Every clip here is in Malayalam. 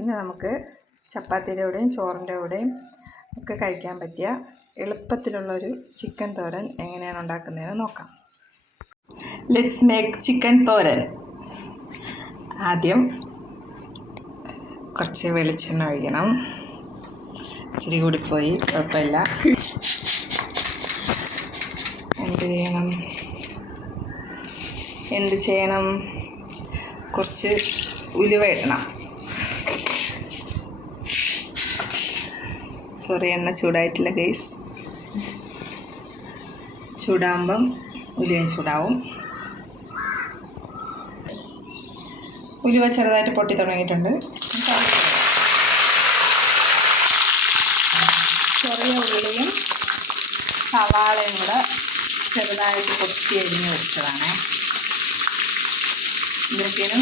ഇന്ന് നമുക്ക് ചപ്പാത്തിയുടെ കൂടെയും ചോറിൻ്റെ കൂടെയും ഒക്കെ കഴിക്കാൻ പറ്റിയ എളുപ്പത്തിലുള്ളൊരു ചിക്കൻ തോരൻ എങ്ങനെയാണ് ഉണ്ടാക്കുന്നതെന്ന് നോക്കാം. ലെറ്റ്സ് മേക്ക് ചിക്കൻ തോരൻ. ആദ്യം കുറച്ച് വെളിച്ചെണ്ണ ഒഴിക്കണം. ഇച്ചിരി കൂടിപ്പോയി, കുഴപ്പമില്ല. എന്ത് ചെയ്യണം? കുറച്ച് ഉലുവ ഇടണം. സോറി, എണ്ണ ചൂടായിട്ടില്ല ഗൈസ്. ചൂടാകുമ്പം ഉലുവയും ചൂടാവും. ഉലുവ ചെറുതായിട്ട് പൊട്ടി തുടങ്ങിയിട്ടുണ്ട്. ചെറിയ ഉള്ളിയും സവാളയും കൂടെ ചെറുതായിട്ട് കൊത്തി അരിഞ്ഞ് വെച്ചതാണ്. ഇതൊക്കെയാണ്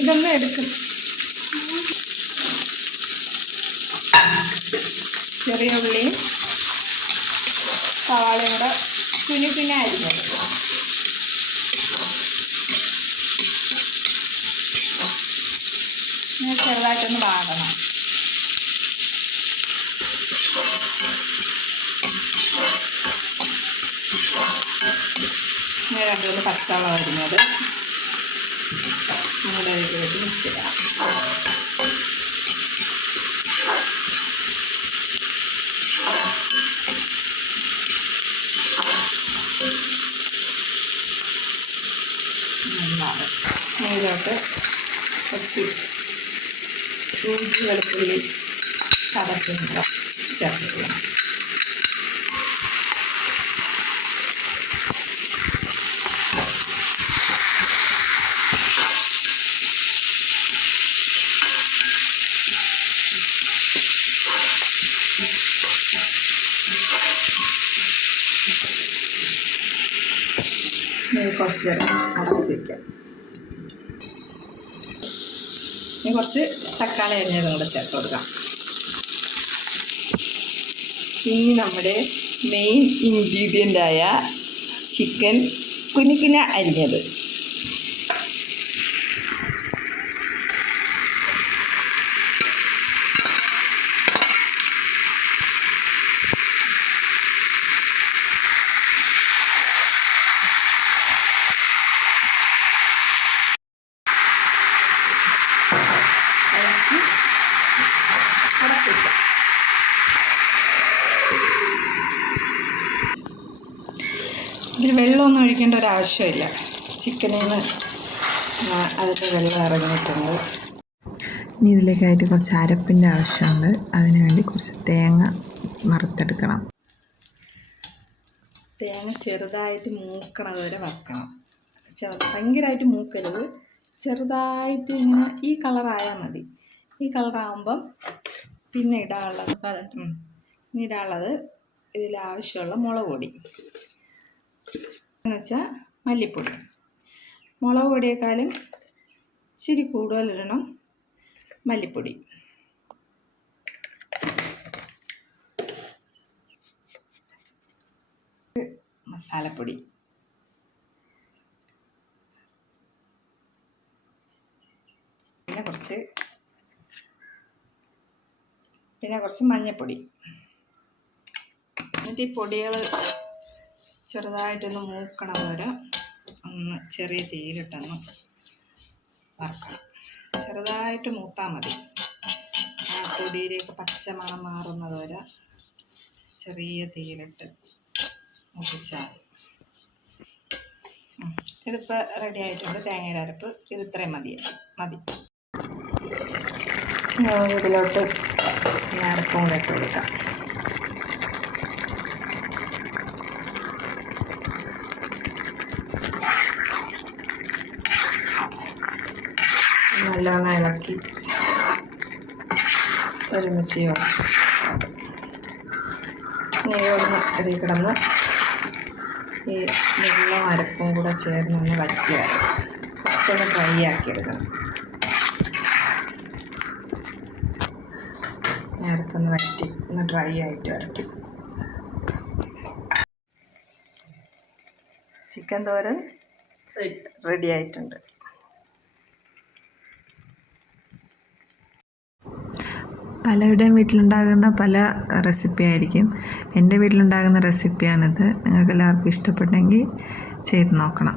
ഇതൊന്നും എടുക്കും. ചെറിയ ഉള്ളിയും സവാളയും കൂടെ കുഞ്ഞു അരിഞ്ഞത്. ചെറുതായിട്ടൊന്ന് വാടണം. രണ്ടുമൂന്ന് പച്ചമുളക് അരിഞ്ഞത് നമ്മുടെ ഇതിലേക്ക് മിക്സ് ചെയ്യാം. ഇതിലോട്ട് കുറച്ച് ഇഞ്ചി വെളുത്തുള്ളി ചതച്ചിട്ട് ചേർത്തിട്ട് കുറച്ച് നേരം അടച്ച് വയ്ക്കാം. ഇനി കുറച്ച് തക്കാളി അരിഞ്ഞതും കൂടെ ചേർത്ത് കൊടുക്കാം. ഇനി നമ്മുടെ മെയിൻ ഇൻഗ്രീഡിയൻ്റായ ചിക്കൻ കുഞ്ഞു അരിഞ്ഞത്. ഇതിൽ വെള്ളമൊന്നും ഒഴിക്കേണ്ട ഒരാവശ്യമില്ല. ചിക്കനിൽ നിന്ന് അതിൻ്റെ വെള്ളം ഇറങ്ങിയിട്ടുണ്ട്. ഇനി ഇതിലേക്കായിട്ട് കുറച്ച് അരപ്പിൻ്റെ ആവശ്യമുണ്ട്. അതിന് വേണ്ടി കുറച്ച് തേങ്ങ വറുത്തെടുക്കണം. തേങ്ങ ചെറുതായിട്ട് മൂക്കണത് വരെ വറുക്കണം. ഭയങ്കരമായിട്ട് മൂക്കരുത്, ചെറുതായിട്ട് ഇങ്ങനെ ഈ കളറായാൽ മതി. ഈ കളറാകുമ്പം പിന്നെ ഇടാനുള്ളത് ഇതിലാവശ്യമുള്ള മുളക് പൊടി എന്ന് വെച്ചാൽ മല്ലിപ്പൊടി. മുളക് പൊടിയേക്കാളും ഇച്ചിരി കൂടുതലിടണം മല്ലിപ്പൊടി. മസാലപ്പൊടി, പിന്നെ കുറച്ച് മഞ്ഞൾപ്പൊടി. എന്നിട്ട് ഈ പൊടികൾ ചെറുതായിട്ടൊന്ന് മൂക്കണം വരെ ഒന്ന് ചെറിയ തീയിലിട്ടൊന്ന് വറുക്കണം. ചെറുതായിട്ട് മൂത്താൽ മതി. ആ പൊടിയിലേക്ക് പച്ച മണം മാറുന്നത് വരെ ചെറിയ തീയിലിട്ട് മൂപ്പിച്ചാൽ ഇതിപ്പോൾ റെഡി ആയിട്ടുണ്ട്. തേങ്ങയുടെ അരപ്പ് ഇത് ഇത്രയും മതി. ഇതിലോട്ട് അരപ്പും കൂടെ ഇട്ട് കൊടുക്കാം. നല്ലോണം ഇളക്കി ഒരുമിച്ച് ഇനി കിടന്ന് ഈ വെള്ളം അരപ്പും കൂടെ ചേർന്നൊന്ന് വറ്റി വരും. കുറച്ചൊന്ന് ഡ്രൈ ആക്കി എടുക്കണം. അരപ്പൊന്ന് വറ്റി ഒന്ന് ഡ്രൈ ആയിട്ട് വരട്ടി. ചിക്കൻ തോരൻ റെഡി ആയിട്ടുണ്ട്. പലരുടെയും വീട്ടിലുണ്ടാകുന്ന പല റെസിപ്പി ആയിരിക്കും. എൻ്റെ വീട്ടിലുണ്ടാകുന്ന റെസിപ്പിയാണിത്. നിങ്ങൾക്ക് എല്ലാവർക്കും ഇഷ്ടപ്പെട്ടെങ്കിൽ ചെയ്ത് നോക്കണം.